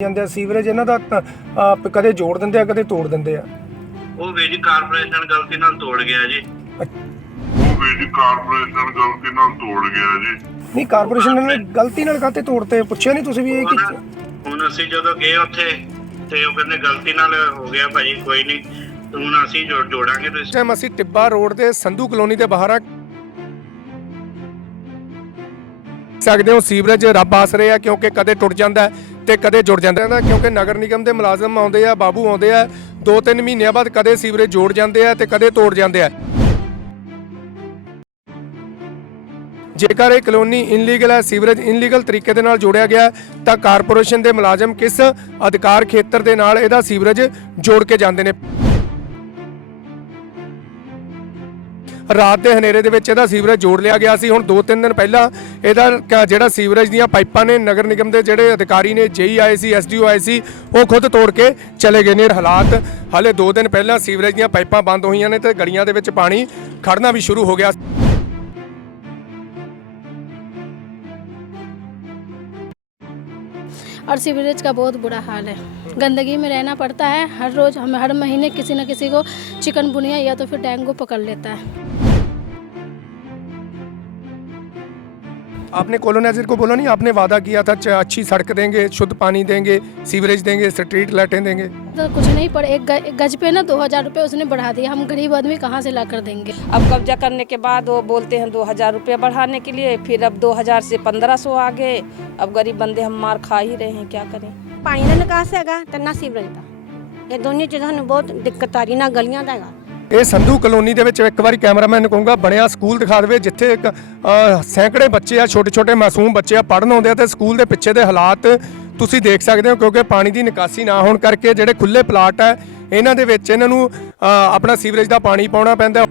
ਜਾਂਦੇ ਆ ਸੀਵਰੇਜ ਇਹਨਾਂ ਦਾ ਤ- ਅਹ ਕਦੇ ਜੋੜ ਦਿੰਦੇ ਆ ਕਦੇ ਤੋੜ ਦਿੰਦੇ ਆ। ਉਹ ਵੇਜ ਕਾਰਪੋਰੇਸ਼ਨ ਗਲਤੀ ਨਾਲ ਤੋੜ ਗਿਆ ਜੀ। ਉਹ ਵੀ ਕਾਰਪੋਰੇਸ਼ਨ ਗਲਤੀ ਨਾਲ ਤੋੜ ਗਿਆ ਜੀ। ਨਹੀਂ ਕਾਰਪੋਰੇਸ਼ਨ ਨੇ ਗਲਤੀ ਨਾਲ ਕਾਤੇ ਤੋੜਤੇ? ਪੁੱਛਿਆ ਨਹੀਂ ਤੁਸੀਂ ਵੀ ਇਹ ਕਿ ਹੁਣ ਅਸੀਂ ਜਦੋਂ ਗਏ ਉੱਥੇ ਤੇ ਉਹ ਕਹਿੰਦੇ ਗਲਤੀ ਨਾਲ ਹੋ ਗਿਆ ਭਾਈ ਕੋਈ ਨਹੀਂ। ਹੁਣ ਅਸੀਂ ਜੋੜ ਜੋੜਾਂਗੇ ਤੇ ਇਸ ਟਾਈਮ ਅਸੀਂ ਟਿੱਬਾ ਰੋਡ ਦੇ ਸੰਧੂ ਕਲੋਨੀ ਦੇ ਬਾਹਰ ਆ ਸਕਦੇ ਹੋ, ਸੀਵਰੇਜ ਰੱਬ ਆਸਰੇ ਆ ਕਿਉਂਕਿ ਕਦੇ ਟੁੱਟ ਜਾਂਦਾ ਤੇ ਕਦੇ ਜੁੜ ਜਾਂਦਾ ਹੈ, ਕਿਉਂਕਿ ਨਗਰ ਨਿਗਮ ਦੇ ਮੁਲਾਜ਼ਮ ਆਉਂਦੇ ਆ, ਬਾਬੂ ਆਉਂਦੇ ਆ ਦੋ ਤਿੰਨ ਮਹੀਨਿਆਂ ਬਾਅਦ ਕਦੇ ਸੀਵਰੇਜ ਜੋੜ ਜਾਂਦੇ ਆ ਤੇ ਕਦੇ ਤੋੜ ਜਾਂਦੇ ਆ। ਜੇਕਰ ਇਹ ਕਲੋਨੀ ਇਨਲੀਗਲ ਹੈ, ਸੀਵਰੇਜ ਇਨਲੀਗਲ ਤਰੀਕੇ ਦੇ ਨਾਲ ਜੋੜਿਆ ਗਿਆ ਤਾਂ ਕਾਰਪੋਰੇਸ਼ਨ ਦੇ ਮੁਲਾਜ਼ਮ ਕਿਸ ਅਧਿਕਾਰ ਖੇਤਰ ਦੇ ਨਾਲ ਇਹਦਾ ਸੀਵਰੇਜ ਜੋੜ ਕੇ ਜਾਂਦੇ ਨੇ? ਰਾਤ ਦੇ ਹਨੇਰੇ ਦੇ ਵਿੱਚ ਇਹਦਾ ਸੀਵਰੇਜ ਜੋੜ ਲਿਆ ਗਿਆ ਸੀ ਹੁਣ 2-3 ਦਿਨ ਪਹਿਲਾਂ ਇਹਦਾ ਕ- ਜਿਹੜਾ ਸੀਵਰੇਜ ਦੀਆਂ ਪਾਈਪਾਂ ਨੇ ਨਗਰ ਨਿਗਮ ਦੇ ਜਿਹੜੇ ਅਧਿਕਾਰੀ ਨੇ ਜੇਈ ਆਏ ਸੀ ਐਸਡੀਓ ਆਏ ਸੀ ਉਹ ਖੁਦ ਤੋੜ ਕੇ ਚਲੇ ਗਏ ਨੇ ਹਾਲਾਤ ਹਾਲੇ 2 ਦਿਨ ਪਹਿਲਾਂ ਸੀਵਰੇਜ ਦੀਆਂ ਪਾਈਪਾਂ ਬੰਦ ਹੋਈਆਂ ਨੇ ਤੇ ਗਲੀਆਂ ਦੇ ਵਿੱਚ ਪਾਣੀ ਖੜਨਾ ਵੀ ਸ਼ੁਰੂ ਹੋ ਗਿਆ और सीवरेज का बहुत बुरा हाल है गंदगी में रहना पड़ता है हर रोज़ हमें हर महीने किसी न किसी को चिकनगुनिया या तो फिर डेंगू पकड़ लेता है आपने कॉलोनाइजर को बोला नहीं आपने वादा किया था अच्छी सड़क देंगे शुद्ध पानी देंगे सीवरेज देंगे स्ट्रीट लाइटें देंगे। तो कुछ नहीं पर एक, एक गज पे ना दो हज़ार रूपए उसने बढ़ा दिया हम गरीब आदमी कहाँ से ला कर देंगे? अब कब्जा करने के बाद वो बोलते हैं दो हज़ार रूपए बढ़ाने के लिए फिर अब दो हज़ार से पंद्रह सौ आ गए। अब गरीब बंदे हम मार खा ही रहे हैं क्या करें? पानी ना निकास है तो ना सीवरेज का ये दोनों चीज़ों बहुत दिक्कत आ रही ना गलियाँ देगा ਇਹ ਸੰਧੂ ਕਲੋਨੀ ਦੇ ਵਿੱਚ ਇੱਕ ਵਾਰੀ ਕੈਮਰਾਮੈਨ ਨੂੰ ਕਹੂੰਗਾ ਬਣਿਆ ਸਕੂਲ ਦਿਖਾ ਦੇਵੇ ਜਿੱਥੇ ਇੱਕ ਅਹ, ਸੈਂਕੜੇ ਬੱਚੇ ਆ ਛੋਟੇ ਛੋਟੇ ਮਾਸੂਮ ਬੱਚੇ ਆ ਪੜ੍ਹਨ ਆਉਂਦੇ ਆ ਤੇ ਸਕੂਲ ਦੇ ਪਿੱਛੇ ਦੇ ਹਾਲਾਤ ਤੁਸੀਂ ਦੇਖ ਸਕਦੇ ਹੋ ਕਿਉਂਕਿ ਪਾਣੀ ਦੀ ਨਿਕਾਸੀ ਨਾ ਹੋਣ ਕਰਕੇ ਜਿਹੜੇ ਖੁੱਲੇ ਪਲਾਟ ਆ ਇਹਨਾਂ ਦੇ ਵਿੱਚ ਇਹਨਾਂ ਨੂੰ ਅਹ, ਆਪਣਾ ਸੀਵਰੇਜ ਦਾ ਪਾਣੀ ਪਾਉਣਾ ਪੈਂਦਾ।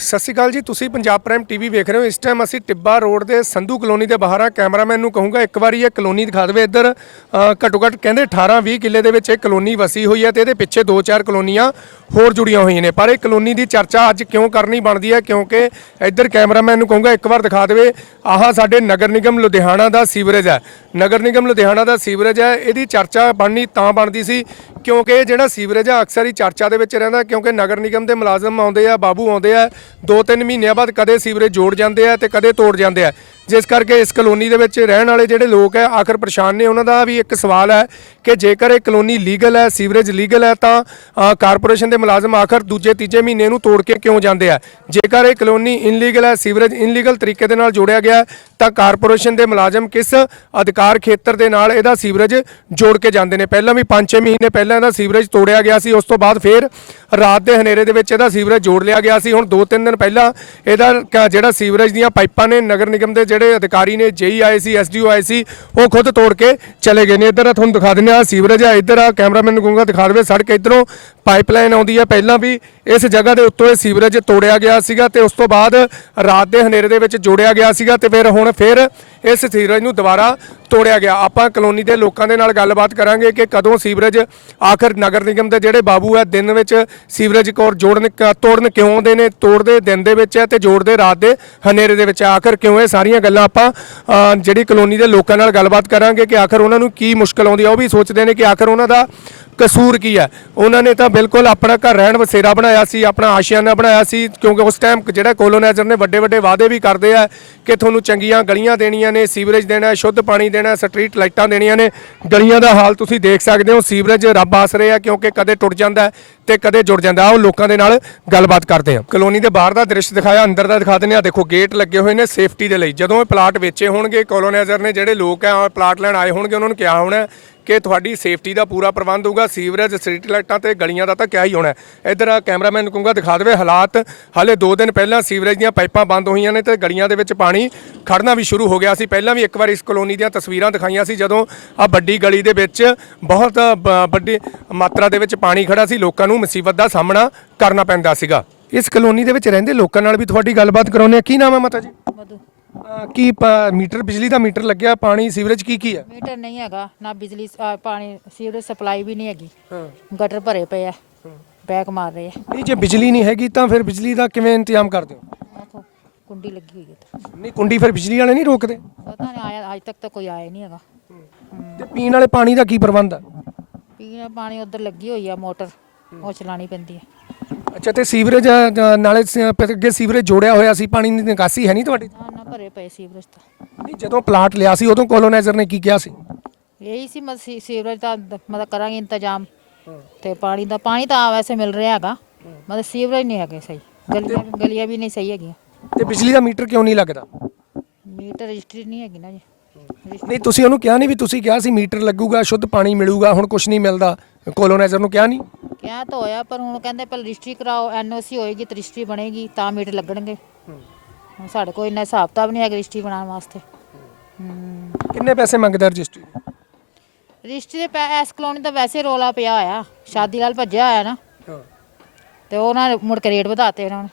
ਸਤਿ ਸ਼੍ਰੀ ਅਕਾਲ ਜੀ, ਤੁਸੀਂ ਪੰਜਾਬ ਪ੍ਰਾਈਮ ਟੀਵੀ ਵੇਖ ਰਹੇ ਹੋ। ਇਸ ਟਾਈਮ ਅਸੀਂ ਟਿੱਬਾ ਰੋਡ ਦੇ ਸੰਧੂ ਕਲੋਨੀ ਦੇ ਬਾਹਰ ਆ। ਕੈਮਰਾਮੈਨ ਨੂੰ ਕਹੂੰਗਾ, ਇੱਕ ਵਾਰੀ ਇਹ ਕਲੋਨੀ ਦਿਖਾ ਦੇਵੇ ਇੱਧਰ। ਘੱਟੋ ਘੱਟ ਕਹਿੰਦੇ 18 20 ਕਿੱਲੇ ਦੇ ਵਿੱਚ ਇਹ ਕਲੋਨੀ ਵਸੀ ਹੋਈ ਹੈ ਤੇ ਇਹਦੇ ਪਿੱਛੇ ਦੋ ਚਾਰ ਕਲੋਨੀਆਂ ਹੋਰ ਜੁੜੀਆਂ ਹੋਈਆਂ ਨੇ। ਪਰ ਇਹ ਕਲੋਨੀ ਦੀ ਚਰਚਾ ਅੱਜ ਕਿਉਂ ਕਰਨੀ ਬਣਦੀ ਹੈ? ਕਿਉਂਕਿ ਇੱਧਰ ਕੈਮਰਾਮੈਨ ਨੂੰ ਕਹੂੰਗਾ, ਇੱਕ ਵਾਰ ਦਿਖਾ ਦੇਵੇ। ਆਹ ਸਾਡੇ ਨਗਰ ਨਿਗਮ ਲੁਧਿਆਣਾ ਦਾ ਸੀਵਰੇਜ ਹੈ। ਨਗਰ ਨਿਗਮ ਲੁਧਿਆਣਾ ਦਾ ਸੀਵਰੇਜ ਹੈ। ਇਹਦੀ ਚਰਚਾ ਬਣਨੀ ਤਾਂ ਬਣਦੀ ਸੀ ਕਿਉਂਕਿ ਇਹ ਜਿਹੜਾ ਸੀਵਰੇਜ ਆ, ਅਕਸਰ ਹੀ ਚਰਚਾ ਦੇ ਵਿੱਚ ਰਹਿੰਦਾ ਕਿਉਂਕਿ ਨਗਰ ਨਿਗਮ ਦੇ ਮੁਲਾਜ਼ਮ ਆਉਂਦੇ ਆ, ਬਾਬੂ ਆਉਂਦੇ ਆ। ਦੋ ਤਿੰਨ ਮਹੀਨਿਆਂ ਬਾਅਦ ਕਦੇ ਸੀਵਰੇਜ ਜੋੜ ਜਾਂਦੇ ਆ ਤੇ ਕਦੇ ਤੋੜ ਜਾਂਦੇ ਆ। ਜਿਸ ਕਰਕੇ ਇਸ ਕਲੋਨੀ ਦੇ ਵਿੱਚ ਰਹਿਣ ਵਾਲੇ ਜਿਹੜੇ ਲੋਕ ਹੈ, ਆਖਰ ਪਰੇਸ਼ਾਨ ਨੇ। ਉਹਨਾਂ ਦਾ ਵੀ ਇੱਕ ਸਵਾਲ ਹੈ ਕਿ ਜੇਕਰ ਇਹ ਕਲੋਨੀ ਲੀਗਲ ਹੈ, ਸੀਵਰੇਜ ਲੀਗਲ ਹੈ, ਤਾਂ ਕਾਰਪੋਰੇਸ਼ਨ ਦੇ ਮੁਲਾਜ਼ਮ ਆਖਰ ਦੂਜੇ, ਤੀਜੇ ਮਹੀਨੇ ਨੂੰ ਤੋੜ ਕੇ ਕਿਉਂ ਜਾਂਦੇ ਆ? ਜੇਕਰ ਇਹ ਕਲੋਨੀ ਇਨਲੀਗਲ ਹੈ, ਸੀਵਰੇਜ ਇਨਲੀਗਲ ਤਰੀਕੇ ਦੇ ਨਾਲ ਜੋੜਿਆ ਗਿਆ ਤਾਂ ਕਾਰਪੋਰੇਸ਼ਨ ਦੇ ਮੁਲਾਜ਼ਮ ਕਿਸ ਅਧਿਕਾਰ ਖੇਤਰ ਦੇ ਨਾਲ ਇਹਦਾ ਸੀਵਰੇਜ ਜੋੜ ਕੇ ਜਾਂਦੇ ਨੇ? ਪਹਿਲਾਂ ਵੀ 5-6 ਮਹੀਨੇ ਪਹਿਲਾਂ ਇਹਦਾ ਸੀਵਰੇਜ ਤੋੜਿਆ ਗਿਆ ਸੀ, ਉਸ ਤੋਂ ਬਾਅਦ ਫਿਰ ਰਾਤ ਦੇ ਹਨੇਰੇ ਦੇ ਵਿੱਚ ਇਹਦਾ ਸੀਵਰੇਜ ਜੋੜ ਲਿਆ ਗਿਆ ਸੀ। ਹੁਣ 2-3 ਦਿਨ ਪਹਿਲਾਂ ਇਹਦਾ ਕ- ਜਿਹੜਾ ਸੀਵਰੇਜ ਦੀਆਂ ਪਾਈਪਾਂ ਨੇ ਨਗਰ ਨਿਗਮ ਦੇ ਜਿਹੜੇ ਅਧਿਕਾਰੀ ਨੇ ਜੇਈ ਆਏ ਸੀ ਐਸਡੀਓ ਆਏ ਸੀ, ਉਹ ਖੁਦ ਤੋੜ ਕੇ ਚਲੇ ਗਏ ਨੇ। ਇੱਧਰ ਆ, ਤੁਹਾਨੂੰ ਦਿਖਾ ਦਿੰਦੇ ਆ ਸੀਵਰੇਜ ਆ, ਇੱਧਰ ਆ, ਕੈਮਰਾਮੈਨ ਨੂੰ ਕਹੂੰਗਾ ਦਿਖਾ ਦੇਵੇ। ਸੜਕ ਇੱਧਰੋਂ ਪਾਈਪਲਾਈਨ ਆਉਂਦੀ ਹੈ। ਪਹਿਲਾਂ ਵੀ ਇਸ ਜਗ੍ਹਾ ਦੇ ਉੱਤੋਂ ਇਹ ਸੀਵਰੇਜ ਤੋੜਿਆ ਗਿਆ ਸੀਗਾ ਤੇ ਉਸ ਤੋਂ ਬਾਅਦ ਰਾਤ ਦੇ ਹਨੇਰੇ ਦੇ ਵਿੱਚ ਜੋੜਿਆ ਗਿਆ ਸੀਗਾ ਤੇ ਫਿਰ ਹੁਣ ਫਿਰ ਇਸ ਸੀਵਰੇਜ ਨੂੰ ਦੁਬਾਰਾ ਤੋੜਿਆ ਗਿਆ ਆਪਾਂ ਕਲੋਨੀ ਦੇ ਲੋਕਾਂ ਦੇ ਨਾਲ ਗੱਲਬਾਤ ਕਰਾਂਗੇ ਕਿ ਕਦੋਂ ਸੀਵਰੇਜ ਆਖਰ ਨਗਰ ਨਿਗਮ ਦੇ ਜਿਹੜੇ ਬਾਬੂ ਆ, ਦਿਨ ਵਿੱਚ ਸੀਵਰੇਜ ਕੋਰ ਜੋੜਨ ਕ- ਤੋੜਨ ਕਿਉਂ ਆਉਂਦੇ ਨੇ, ਤੋੜਦੇ ਦਿਨ ਦੇ ਵਿੱਚ ਹੈ ਤੇ ਜੋੜਦੇ ਰਾਤ ਦੇ ਹਨੇਰੇ ਦੇ ਵਿੱਚ ਹੈ। ਆਖਰ ਕਿਉਂ ਇਹ ਸਾਰੀਆਂ ਗੱਲਾਂ ਆਪਾਂ ਜਿਹੜੀ ਕਲੋਨੀ ਦੇ ਲੋਕਾਂ ਨਾਲ ਗੱਲਬਾਤ ਕਰਾਂਗੇ ਕਿ ਆਖਰ ਉਹਨਾਂ ਨੂੰ ਕੀ ਮੁਸ਼ਕਲ ਆਉਂਦੀ ਆ ਉਹ ਵੀ ਸੋਚਦੇ ਨੇ ਕਿ ਆਖਰ ਉਹਨਾਂ ਦਾ ਕਸੂਰ ਕੀ ਹੈ? ਉਹਨਾਂ ਨੇ ਤਾਂ ਬਿਲਕੁਲ ਆਪਣਾ ਘਰ ਰਹਿਣ ਵਸੇਰਾ ਬਣਾਇਆ ਸੀ, ਆਪਣਾ ਆਸ਼ਿਆਨਾ ਬਣਾਇਆ ਸੀ, ਕਿਉਂਕਿ ਉਸ ਟਾਈਮ ਜਿਹੜਾ ਕੋਲੋਨਾਈਜ਼ਰ ਨੇ ਵੱਡੇ ਵੱਡੇ ਵਾਅਦੇ ਵੀ ਕਰਦੇ ਆ ਕਿ ਤੁਹਾਨੂੰ ਚੰਗੀਆਂ ਗਲੀਆਂ ਦੇਣੀਆਂ ਨੇ, ਸੀਵਰੇਜ ਦੇਣਾ ਸ਼ੁੱਧ ਪਾਣੀ ਦੇਣਾ ਸਟਰੀਟ ਲਾਈਟਾਂ ਦੇਣੀਆਂ ਨੇ। ਗਲੀਆਂ ਦਾ ਹਾਲ ਤੁਸੀਂ ਦੇਖ ਸਕਦੇ ਹੋ, ਸੀਵਰੇਜ ਰੱਬ ਆਸਰੇ ਆ ਕਿਉਂਕਿ ਕਦੇ ਟੁੱਟ ਜਾਂਦਾ ਹੈ ਤੇ ਕਦੇ ਜੁੜ ਜਾਂਦਾ ਉਹ ਲੋਕਾਂ ਦੇ ਨਾਲ ਗੱਲਬਾਤ ਕਰਦੇ ਆ ਕਲੋਨੀ ਦੇ ਬਾਹਰ ਦਾ ਦ੍ਰਿਸ਼ ਦਿਖਾਇਆ, ਅੰਦਰ ਦਾ ਦਿਖਾ ਦਿੰਦੇ ਆ ਦੇਖੋ ਗੇਟ ਲੱਗੇ ਹੋਏ ਨੇ ਸੇਫਟੀ ਦੇ ਲਈ। ਜਦੋਂ ਇਹ ਪਲਾਟ ਵੇਚੇ ਹੋਣਗੇ ਕੋਲੋਨਾਈਜ਼ਰ ਨੇ ਜਿਹੜੇ ਲੋਕ ਆ ਪਲਾਟ ਲੈਣ ਆਏ ਹੋਣਗੇ, ਉਹਨਾਂ ਨੂੰ ਕਿਹਾ ਹੋਣਾ ਕਿ ਤੁਹਾਡੀ ਸੇਫਟੀ ਦਾ ਪੂਰਾ ਪ੍ਰਬੰਧ ਹੋਊਗਾ, ਸੀਵਰੇਜ ਸਟਰੀਟ ਲਾਈਟਾਂ ਤੇ ਗਲੀਆਂ ਦਾ ਤਾਂ ਕਿਆ ਹੀ ਹੋਣਾ ਹੈ। ਇੱਧਰ ਆ ਕੈਮਰਾਮੈਨ ਨੂੰ ਕਹੂੰਗਾ, ਦਿਖਾ ਦੇਵੇ ਹਾਲਾਤ। ਹਾਲੇ 2 ਦਿਨ ਪਹਿਲਾਂ ਸੀਵਰੇਜ ਦੀਆਂ ਪਾਈਪਾਂ ਬੰਦ ਹੋਈਆਂ ਨੇ ਤੇ ਗਲੀਆਂ ਦੇ ਵਿੱਚ ਪਾਣੀ ਖੜਨਾ ਵੀ ਸ਼ੁਰੂ ਹੋ ਗਿਆ ਸੀ। ਪਹਿਲਾਂ ਵੀ ਇੱਕ ਵਾਰ ਇਸ ਕਲੋਨੀ ਦੀਆਂ ਤਸਵੀਰਾਂ ਦਿਖਾਈਆਂ ਸੀ, ਜਦੋਂ ਆ ਵੱਡੀ ਗਲੀ ਦੇ ਵਿੱਚ ਬਹੁਤ ਬ- ਵੱਡੀ ਮਾਤਰਾ ਦੇ ਵਿੱਚ ਪਾਣੀ ਖੜਾ ਸੀ। ਲੋਕਾਂ ਨੂੰ ਮੁਸੀਬਤ ਦਾ ਸਾਹਮਣਾ ਕਰਨਾ ਪੈਂਦਾ ਸੀਗਾ। ਇਸ ਕਲੋਨੀ ਦੇ ਵਿੱਚ ਰਹਿੰਦੇ ਲੋਕਾਂ ਨਾਲ ਵੀ ਤੁਹਾਡੀ ਗੱਲਬਾਤ ਕਰਾਉਂਦੇ ਆ ਕੀ ਨਾਮ ਹੈ ਮਾਤਾ ਜੀ? ਅ, ਕੀ ਪ- ਮੀਟਰ ਬਿਜਲੀ ਦਾ ਮੀਟਰ ਲੱਗਿਆ ਪਾਣੀ ਸੀਵਰੇਜ ਕੀ ਕੀ ਹੈ? ਮੀਟਰ ਨਹੀਂ ਹੈਗਾ ਨਾ ਬਿਜਲੀ ਅਹ ਪਾਣੀ ਸੀਵਰੇਜ ਸਪਲਾਈ ਵੀ ਨਹੀਂ ਹੈਗੀ। ਹਾਂ। ਗਟਰ ਭਰੇ ਪਏ ਆ ਪੈਕ ਮਾਰ ਰਹੇ ਆ। ਨਹੀਂ ਜੇ ਬਿਜਲੀ ਨਹੀਂ ਹੈਗੀ ਤਾਂ ਫਿਰ ਬਿਜਲੀ ਦਾ ਕਿਵੇਂ ਇੰਤਜ਼ਾਮ ਕਰਦੇ ਹੋ? ਕੁੰਡੀ ਲੱਗੀ ਹੋਈ ਹੈ ਤਾਂ ਨਹੀਂ ਕੁੰਡੀ ਫਿਰ ਬਿਜਲੀ ਵਾਲੇ ਨਹੀਂ ਰੋਕਦੇ? ਪਤਾ ਨਹੀਂ ਆਇਆ ਅੱਜ ਤੱਕ ਤਾਂ ਕੋਈ ਆਇਆ ਨਹੀਂ ਹੈਗਾ। ਤੇ ਪੀਣ ਵਾਲੇ ਪਾਣੀ ਦਾ ਕੀ ਪ੍ਰਬੰਧ ਆ ਪੀਣਾ ਪਾਣੀ ਉਧਰ ਲੱਗੀ ਹੋਈ ਆ ਮੋਟਰ। ਉਹ ਚਲਾਣੀ ਪੈਂਦੀ ਹੈ। ਅੱਛਾ ਤੇ ਸੀਵਰੇਜ ਅ, ਨਾਲੇ ਸ- ਅੱਗੇ ਸੀਵਰੇਜ ਜੋੜਿਆ ਹੋਇਆ ਸੀ ਪਾਣੀ ਦੀ ਨਿਕਾਸੀ ਹੈ ਨਹੀਂ ਤੁਹਾਡੀ? ਨਾ ਨਾ ਭਰੇ ਪਏ ਸੀਵਰੇਜ ਤਾਂ। ਨਹੀਂ ਜਦੋਂ ਪਲਾਟ ਲਿਆ ਸੀ ਉਦੋਂ ਕੋਲੋਨਾਈਜ਼ਰ ਨੇ ਕੀ ਕਿਹਾ ਸੀ? ਇਹੀ ਸੀ ਮਤਲਬ ਸੀ- ਸੀਵਰੇਜ ਦਾ ਦ- ਮਤਲਬ ਕਰਾਂਗੇ ਇੰਤਜ਼ਾਮ। ਤੇ ਪਾਣੀ ਦਾ ਪਾਣੀ ਤਾਂ ਵੈਸੇ ਮਿਲ ਰਿਹਾ ਹੈਗਾ ਮਤਲਬ ਸੀਵਰੇਜ ਨਹੀਂ ਹੈਗੇ ਸਹੀ। ਗਲੀਆਂ ਗਲੀਆਂ ਵੀ ਨਹੀਂ ਸਹੀ ਹੈਗੀਆਂ। ਤੇ ਬਿਜਲੀ ਦਾ ਮੀਟਰ ਕਿਉਂ ਨਹੀਂ ਲੱਗਦਾ? ਮੀਟਰ ਰਜਿਸਟਰੀ ਨਹੀਂ ਹੈਗੀ ਨਾ ਜੀ। ਨਹੀਂ ਤੁਸੀਂ ਉਹਨੂੰ ਕਿਹਾ ਨਹੀਂ ਵੀ ਤੁਸੀਂ ਕਿਹਾ ਸੀ ਮੀਟਰ ਲੱਗੂਗਾ ਸ਼ੁੱਧ ਪਾਣੀ ਮਿਲੂਗਾ ਹੁਣ ਕੁਝ ਨਹੀਂ ਮਿਲਦਾ। ਕੋਲੋਨਾਈਜ਼ਰ ਨੂੰ ਕਿਹਾ ਨਹੀਂ? ਕਿਹਾ ਤਾਂ ਹੋਇਆ ਪਰ ਹੁਣ ਕਹਿੰਦੇ ਪਹਿਲਾਂ ਰਜਿਸਟਰੀ ਕਰਾਓ ਐਨਓਸੀ ਹੋਏਗੀ ਤੇ ਰਜਿਸਟਰੀ ਬਣੇਗੀ ਤਾਂ ਮੀਟਰ ਲੱਗਣਗੇ। ਹੁਣ ਸਾਡੇ ਕੋਲ ਇੰਨਾ ਹਿਸਾਬ ਤਾਂ ਨਹੀਂ ਹੈਗਾ ਰਜਿਸਟਰੀ ਬਣਾਉਣ ਵਾਸਤੇ। ਹੂੰ। ਕਿੰਨੇ ਪੈਸੇ ਮੰਗਦਾ ਰਜਿਸਟਰੀ? ਰਜਿਸਟਰੀ ਦੇ ਪੈ ਐਸ ਕਲੋਨੀ ਦਾ ਵੈਸੇ ਰੋਲਾ ਪਿਆ ਹੋਇਆ ਸ਼ਾਦੀ ਲਾਲ ਭੱਜਿਆ ਹੋਇਆ ਨਾ। ਹਾਂ। ਤੇ ਉਹਨਾਂ ਨੇ ਮੁੜ ਕੇ ਰੇਟ ਵਧਾਤੇ ਉਹਨਾਂ ਨੇ।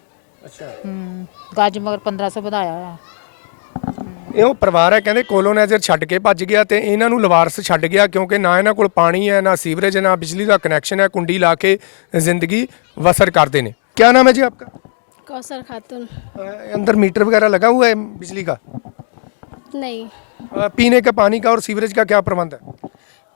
ਅੱਛਾ। ਹੂੰ ਗੱਜ ਮਗਰ 1500 ਵਧਾਇਆ ਹੋਇਆ। ਇਹ ਉਹ ਪਰਿਵਾਰ ਹੈ ਕਹਿੰਦੇ ਕੋਲੋਨਾਈਜ਼ਰ ਛੱਡ ਕੇ ਭੱਜ ਗਿਆ ਤੇ ਇਹਨਾਂ ਨੂੰ ਲਵਾਰਸ ਛੱਡ ਗਿਆ ਕਿਉਂਕਿ ਨਾ ਇਹਨਾਂ ਕੋਲ ਪਾਣੀ ਹੈ ਨਾ ਸੀਵਰੇਜ ਹੈ ਨਾ ਬਿਜਲੀ ਦਾ ਕਨੈਕਸ਼ਨ ਹੈ ਕੁੰਡੀ ਲਾ ਕੇ ਜ਼ਿੰਦਗੀ ਬਸਰ ਕਰਦੇ ਨੇ क्या नाम है जी आपका कौसर खातून अ, अंदर मीटर वगैरह लगा हुआ है बिजली का नहीं अ, पीने का पानी का और सीवरेज का क्या प्रबंध है